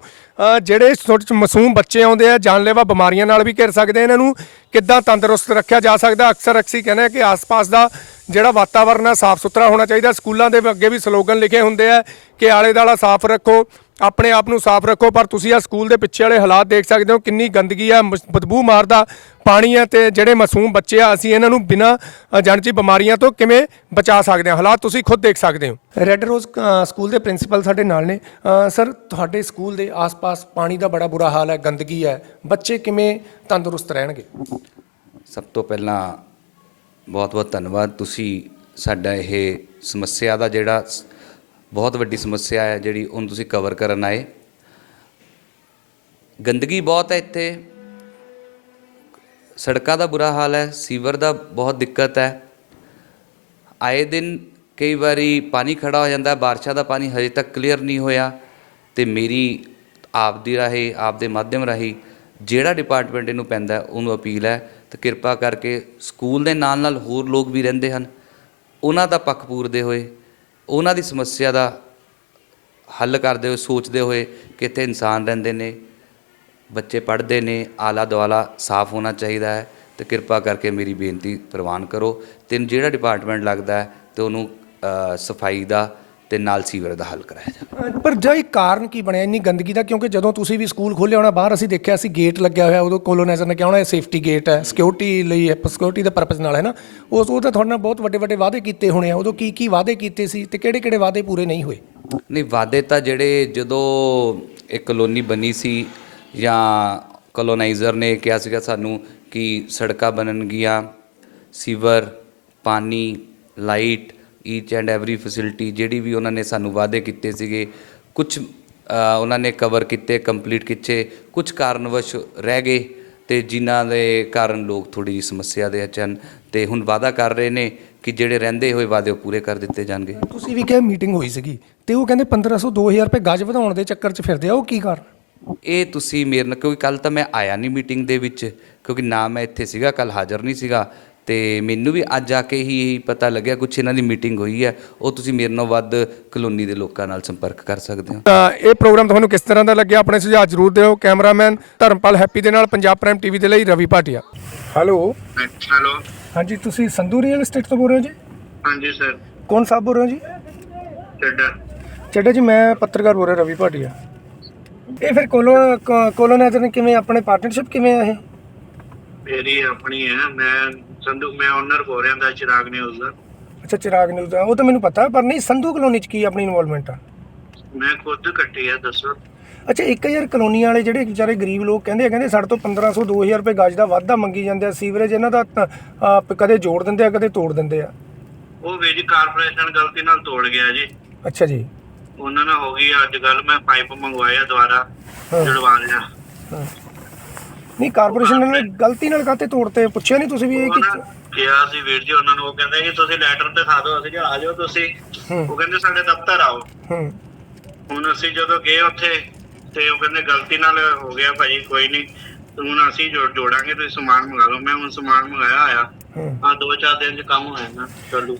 ਜਿਹੜੇ ਛੋਟੇ ਮਾਸੂਮ ਬੱਚੇ ਆਉਂਦੇ ਆ, ਜਾਨਲੇਵਾ ਬਿਮਾਰੀਆਂ ਨਾਲ ਵੀ ਘਿਰ ਸਕਦੇ ਇਹਨਾਂ ਨੂੰ ਕਿੱਦਾਂ ਤੰਦਰੁਸਤ ਰੱਖਿਆ ਜਾ ਸਕਦਾ ਅਕਸਰ ਅਕਸੀ ਕਹਿੰਦੇ ਆ ਕਿ ਆਸ-ਪਾਸ ਦਾ ਜਿਹੜਾ ਵਾਤਾਵਰਨ ਹੈ ਸਾਫ਼ ਸੁਥਰਾ ਹੋਣਾ ਚਾਹੀਦਾ। ਸਕੂਲਾਂ ਦੇ ਅੱਗੇ ਵੀ ਸਲੋਗਨ ਲਿਖੇ ਹੁੰਦੇ ਆ ਕਿ ਆਲੇ ਦਾਲਾ ਸਾਫ਼ ਰੱਖੋ। ਆਪਣੇ ਆਪ ਨੂੰ ਸਾਫ਼ ਰੱਖੋ ਪਰ ਤੁਸੀਂ ਆ ਸਕੂਲ ਦੇ ਪਿੱਛੇ ਵਾਲੇ ਹਾਲਾਤ ਦੇਖ ਸਕਦੇ ਹੋ ਕਿੰਨੀ ਗੰਦਗੀ ਆ ਬਦਬੂ ਮਾਰਦਾ ਪਾਣੀ ਆ ਤੇ ਜਿਹੜੇ ਮਾਸੂਮ ਬੱਚੇ ਆ ਅਸੀਂ ਇਹਨਾਂ ਨੂੰ ਬਿਨਾਂ ਜਾਣਚੀ ਬਿਮਾਰੀਆਂ ਤੋਂ ਕਿਵੇਂ ਬਚਾ ਸਕਦੇ ਹਾਂ? ਹਾਲਾਤ ਤੁਸੀਂ ਖੁਦ ਦੇਖ ਸਕਦੇ ਹੋ। ਰੈੱਡ ਰੋਜ਼ ਸਕੂਲ ਦੇ ਪ੍ਰਿੰਸੀਪਲ ਸਾਡੇ ਨਾਲ ਨੇ। ਸਰ ਤੁਹਾਡੇ ਸਕੂਲ ਦੇ ਆਸ-ਪਾਸ ਪਾਣੀ ਦਾ ਬੜਾ ਬੁਰਾ ਹਾਲ ਹੈ ਗੰਦਗੀ ਹੈ। ਬੱਚੇ ਕਿਵੇਂ ਤੰਦਰੁਸਤ ਰਹਿਣਗੇ? ਸਭ ਤੋਂ ਪਹਿਲਾਂ ਬਹੁਤ ਬਹੁਤ ਧੰਨਵਾਦ। ਤੁਸੀਂ ਸਾਡਾ ਇਹ ਸਮੱਸਿਆ ਦਾ ਜਿਹੜਾ ਬਹੁਤ ਵੱਡੀ ਸਮੱਸਿਆ ਹੈ ਜਿਹੜੀ ਉਹਨੂੰ ਤੁਸੀਂ ਕਵਰ ਕਰਨ ਆਏ। ਗੰਦਗੀ ਬਹੁਤ ਹੈ ਇੱਥੇ। ਸੜਕਾਂ ਦਾ ਬੁਰਾ ਹਾਲ ਹੈ, ਸੀਵਰ ਦਾ ਬਹੁਤ ਦਿੱਕਤ ਹੈ। ਆਏ ਦਿਨ ਕਈ ਵਾਰੀ ਪਾਣੀ ਖੜਾ ਹੋ ਜਾਂਦਾ, ਬਾਰਿਸ਼ਾਂ ਦਾ ਪਾਣੀ ਹਜੇ ਤੱਕ ਕਲੀਅਰ ਨਹੀਂ ਹੋਇਆ ਤੇ ਮੇਰੀ ਆਪ ਦੀ ਰਾਹੀਂ ਆਪ ਦੇ ਮਾਧਿਅਮ ਰਾਹੀਂ ਜਿਹੜਾ ਡਿਪਾਰਟਮੈਂਟ ਇਹਨੂੰ ਪੈਂਦਾ, ਉਹਨੂੰ ਅਪੀਲ ਹੈ ਤੇ ਕਿਰਪਾ ਕਰਕੇ ਸਕੂਲ ਦੇ ਨਾਲ ਨਾਲ ਹੋਰ ਲੋਕ ਵੀ ਰਹਿੰਦੇ ਹਨ। ਉਹਨਾਂ ਦਾ ਪੱਖ ਪੂਰਦੇ ਹੋਏ ਉਹਨਾਂ ਦੀ ਸਮੱਸਿਆ ਦਾ ਹੱਲ ਕਰਦੇ ਹੋਏ, ਸੋਚਦੇ ਹੋਏ ਕਿ ਇਨਸਾਨ ਰਹਿੰਦੇ ਨੇ, ਬੱਚੇ ਪੜ੍ਹਦੇ ਨੇ ਆਲਾ ਦੁਆਲਾ ਸਾਫ਼ ਹੋਣਾ ਚਾਹੀਦਾ ਹੈ ਤੇ ਕਿਰਪਾ ਕਰਕੇ ਮੇਰੀ ਬੇਨਤੀ ਪ੍ਰਵਾਨ ਕਰੋ। ਤੇ ਜਿਹੜਾ ਡਿਪਾਰਟਮੈਂਟ ਲੱਗਦਾ ਹੈ ਤੇ ਉਹਨੂੰ ਸਫ਼ਾਈ ਦਾ ਤੇ ਨਾਲ ਸੀਵਰ ਦਾ ਹੱਲ ਕਰਾਇਆ ਜਾਵੇ। ਅ, ਪਰ ਜਾਂ ਇਹ ਕਾਰਨ ਕੀ ਬਣਿਆ ਇੰਨੀ ਗੰਦਗੀ ਦਾ? ਕਿਉਂਕਿ ਜਦੋਂ ਤੁਸੀਂ ਵੀ ਸਕੂਲ ਖੋਲ੍ਹਿਆ ਹੋਣਾ ਬਾਹਰ ਅਸੀਂ ਦੇਖਿਆ ਸੀ ਗੇਟ ਲੱਗਿਆ ਹੋਇਆ ਉਦੋਂ ਕੋਲੋਨਾਈਜ਼ਰ ਨੇ ਕਿਹਾ ਹੋਣਾ ਇਹ ਸੇਫਟੀ ਗੇਟ ਹੈ ਸਿਕਿਉਰਿਟੀ ਲਈ ਹੈ ਸਿਕਿਉਰਿਟੀ ਦੇ ਪਰਪਸ ਨਾਲ ਹੈ ਨਾ? ਉਸ ਉਹ ਤਾਂ ਤੁਹਾਡੇ ਨਾਲ ਬਹੁਤ ਵੱਡੇ ਵੱਡੇ ਵਾਅਦੇ ਕੀਤੇ ਹੋਣੇ ਆ। ਉਦੋਂ ਕੀ ਕੀ ਵਾਅਦੇ ਕੀਤੇ ਸੀ ਤੇ ਕਿਹੜੇ ਕਿਹੜੇ ਵਾਅਦੇ ਪੂਰੇ ਨਹੀਂ ਹੋਏ? ਨਹੀਂ ਵਾਅਦੇ ਤਾਂ ਜਿਹੜੇ ਜਦੋਂ ਇਹ ਕਲੋਨੀ ਬਣੀ ਸੀ ਜਾਂ ਕਲੋਨਾਈਜ਼ਰ ਨੇ ਕਿਹਾ ਸੀਗਾ ਸਾਨੂੰ ਕਿ ਸੜਕਾਂ ਬਣਨਗੀਆਂ ਸੀਵਰ ਪਾਣੀ light each and every facility ਜਿਹੜੀ ਵੀ ਉਹਨਾਂ ਨੇ ਸਾਨੂੰ ਵਾਅਦੇ ਕੀਤੇ ਸੀਗੇ ਕੁਝ ਉਹਨਾਂ ਨੇ ਕਵਰ ਕੀਤੇ ਕੰਪਲੀਟ ਕੀਤੇ ਕੁਝ ਕਾਰਨਵਸ਼ ਰਹਿ ਗਏ ਤੇ ਜਿਨ੍ਹਾਂ ਦੇ ਕਾਰਨ ਲੋਕ ਥੋੜੀ ਜਿਹੀ ਸਮੱਸਿਆ ਦੇ ਵਿੱਚ ਹਨ ਤੇ ਹੁਣ ਵਾਅਦਾ ਕਰ ਰਹੇ ਨੇ ਕਿ ਜਿਹੜੇ ਰਹਿੰਦੇ ਹੋਏ ਵਾਅਦੇ ਉਹ ਪੂਰੇ ਕਰ ਦਿੱਤੇ ਜਾਣਗੇ। ਤੁਸੀਂ ਵੀ ਕਿਹਾ ਮੀਟਿੰਗ ਹੋਈ ਸੀਗੀ ਤੇ ਉਹ ਕਹਿੰਦੇ 1500 2000 ਰੁਪਏ ਗਜ ਵਧਾਉਣ ਦੇ ਚੱਕਰ 'ਚ ਫਿਰਦੇ ਆ ਉਹ ਕੀ ਕਾਰਨ? ਇਹ ਤੁਸੀਂ ਮੇਰੇ ਨਾਲ ਕਿਉਂਕਿ ਕੱਲ ਤਾਂ ਮੈਂ ਆਇਆ ਨਹੀਂ ਮੀਟਿੰਗ ਦੇ ਵਿੱਚ ਕਿਉਂਕਿ ਨਾ ਮੈਂ ਇੱਥੇ ਸੀਗਾ ਕੱਲ ਹਾਜ਼ਰ ਨਹੀਂ ਸੀਗਾ ਤੇ ਮੈਨੂੰ ਵੀ ਅੱਜ ਆ ਕੇ ਹੀ ਪਤਾ ਲੱਗਿਆ ਕੁਛ ਇਹਨਾਂ ਦੀ ਮੀਟਿੰਗ ਹੋਈ ਹੈ ਉਹ ਤੁਸੀਂ ਮੇਰੇ ਨਾਲੋਂ ਵੱਧ ਕਲੋਨੀ ਦੇ ਲੋਕਾਂ ਨਾਲ ਸੰਪਰਕ ਕਰ ਸਕਦੇ ਹੋ। ਤਾਂ ਇਹ ਪ੍ਰੋਗਰਾਮ ਤੁਹਾਨੂੰ ਕਿਸ ਤਰ੍ਹਾਂ ਦਾ ਲੱਗਿਆ? ਆਪਣੇ ਸੁਝਾਅ ਜ਼ਰੂਰ ਦਿਓ। ਕੈਮਰਾਮੈਨ ਧਰਮਪਾਲ ਹੈਪੀ ਦੇ ਨਾਲ ਪੰਜਾਬ ਪ੍ਰਾਈਮ ਟੀਵੀ ਦੇ ਲਈ ਰਵੀ ਭਾਟੀਆ। ਹੈਲੋ। ਹੈਲੋ। ਹਾਂਜੀ ਤੁਸੀਂ ਸੰਧੂ ਰੀਅਲ ਏਸਟੇਟ ਤੋਂ ਬੋਲ ਰਹੇ ਹੋ ਜੀ? ਹਾਂਜੀ ਸਰ। ਕੌਣ ਸਾਹਿਬ ਬੋਲ ਰਹੇ ਹੋ ਜੀ? ਚੱਡਾ। ਚੱਡਾ ਜੀ ਮੈਂ ਪੱਤਰਕਾਰ ਬੋਲ ਰਿਹਾ ਰਵੀ ਭਾਟੀਆ। ਇਹ ਫਿਰ ਕੋਲੋ ਕੋਲੋਨਾਈਜ਼ਰ ਨੇ ਕਿਵੇਂ ਆਪਣੇ ਪਾਰਟਨਰਸ਼ਿਪ ਕਿਵੇਂ ਆ ਇਹ? ਮੇਰੀ ਆਪਣੀ ਹੈ ਮੈਂ ਸੰਧੂ ਮੈਂ ਓਨਰ ਬੋਲ ਦਾ ਚਿਰਾਗ ਨਿਊਜ਼ ਦਾ। ਅੱਛਾ ਚਿਰਾਗ ਨਿਊਜ਼ ਦਾ। ਉਹ ਤਾਂ ਮੈਨੂੰ ਪਤਾ ਪਰ ਨਹੀਂ ਸੰਧੂ ਕਲੋਨੀ ਚ ਕੀ ਆਪਣੀ ਇਨਵੋਲਵਮੈਂਟ ਆ? ਮੈਂ ਖੁਦ ਕੱਟੀ ਹੈ ਦੱਸੋ। ਅੱਛਾ 1000 ਕਲੋਨੀ ਵਾਲੇ ਜਿਹੜੇ ਵਿਚਾਰੇ ਗਰੀਬ ਲੋਕ ਕਹਿੰਦੇ ਆ ਕਹਿੰਦੇ ਸਾਡੇ ਤੋਂ 1500 2000 ਰੁਪਏ ਗਜ ਦਾ ਵਾਧਾ ਮੰਗੀ ਜਾਂਦੇ ਆ ਸੀਵਰੇਜ ਇਹਨਾਂ ਦਾ ਅਹ, ਕਦੇ ਜੋੜ ਦਿੰਦੇ ਆ ਕਦੇ ਤੋੜ ਦਿੰਦੇ ਆ। ਉਹ ਵੇਜ ਕਾਰਪੋਰੇਸ਼ਨ ਗਲਤੀ ਨਾਲ ਤੋੜ ਗਿਆ ਜੀ। ਅੱਛਾ ਜੀ। ਉਹਨਾਂ ਨਾਲ ਹੋ ਗਈ ਅੱਜ ਕੱਲ ਮੈਂ ਪਾਈਪ ਮੰਗਵਾਇਆ ਦੁਬਾਰਾ ਹਾਂ। ਜੁੜਵਾ ਲਿਆ ਨਹੀਂ ਕਾਰਪੋਰੇਸ਼ਨ ਨੇ ਗਲਤੀ ਨਾਲ ਕਾਤੇ ਤੋੜਤੇ? ਪੁੱਛਿਆ ਨਹੀਂ ਤੁਸੀਂ ਵੀ ਇਹ ਉਹਨਾਂ ਕਿ ਕਿਹਾ ਸੀ ਵੀਰ ਜੀ ਉਹਨਾਂ ਨੂੰ ਉਹ ਕਹਿੰਦੇ ਕਿ ਤੁਸੀਂ ਲੈਟਰ ਦਿਖਾ ਦਿਓ ਅਸੀਂ ਕਿਹਾ ਆ ਜਾਓ ਤੁਸੀਂ। ਉਹ ਕਹਿੰਦੇ ਸਾਡੇ ਦਫ਼ਤਰ ਆਓ। ਹੂੰ। ਹੁਣ ਅਸੀਂ ਜਦੋਂ ਗਏ ਉੱਥੇ ਤੇ ਉਹ ਕਹਿੰਦੇ ਗਲਤੀ ਨਾਲ ਹੋ ਗਿਆ ਭਾਜੀ ਕੋਈ ਨਹੀਂ। ਹੁਣ ਅਸੀਂ ਜੋੜ ਜੋੜਾਂਗੇ ਤੁਸੀਂ ਸਮਾਨ ਮੰਗਾ ਲਓ। ਮੈਂ ਹੁਣ ਸਮਾਨ ਮੰਗਾਇਆ ਆਇਆ ਹੂੰ। ਆ ਦੋ ਚਾਰ ਦਿਨ ਚ ਕੰਮ ਹੋਇਆ ਨਾ ਚਲੋ।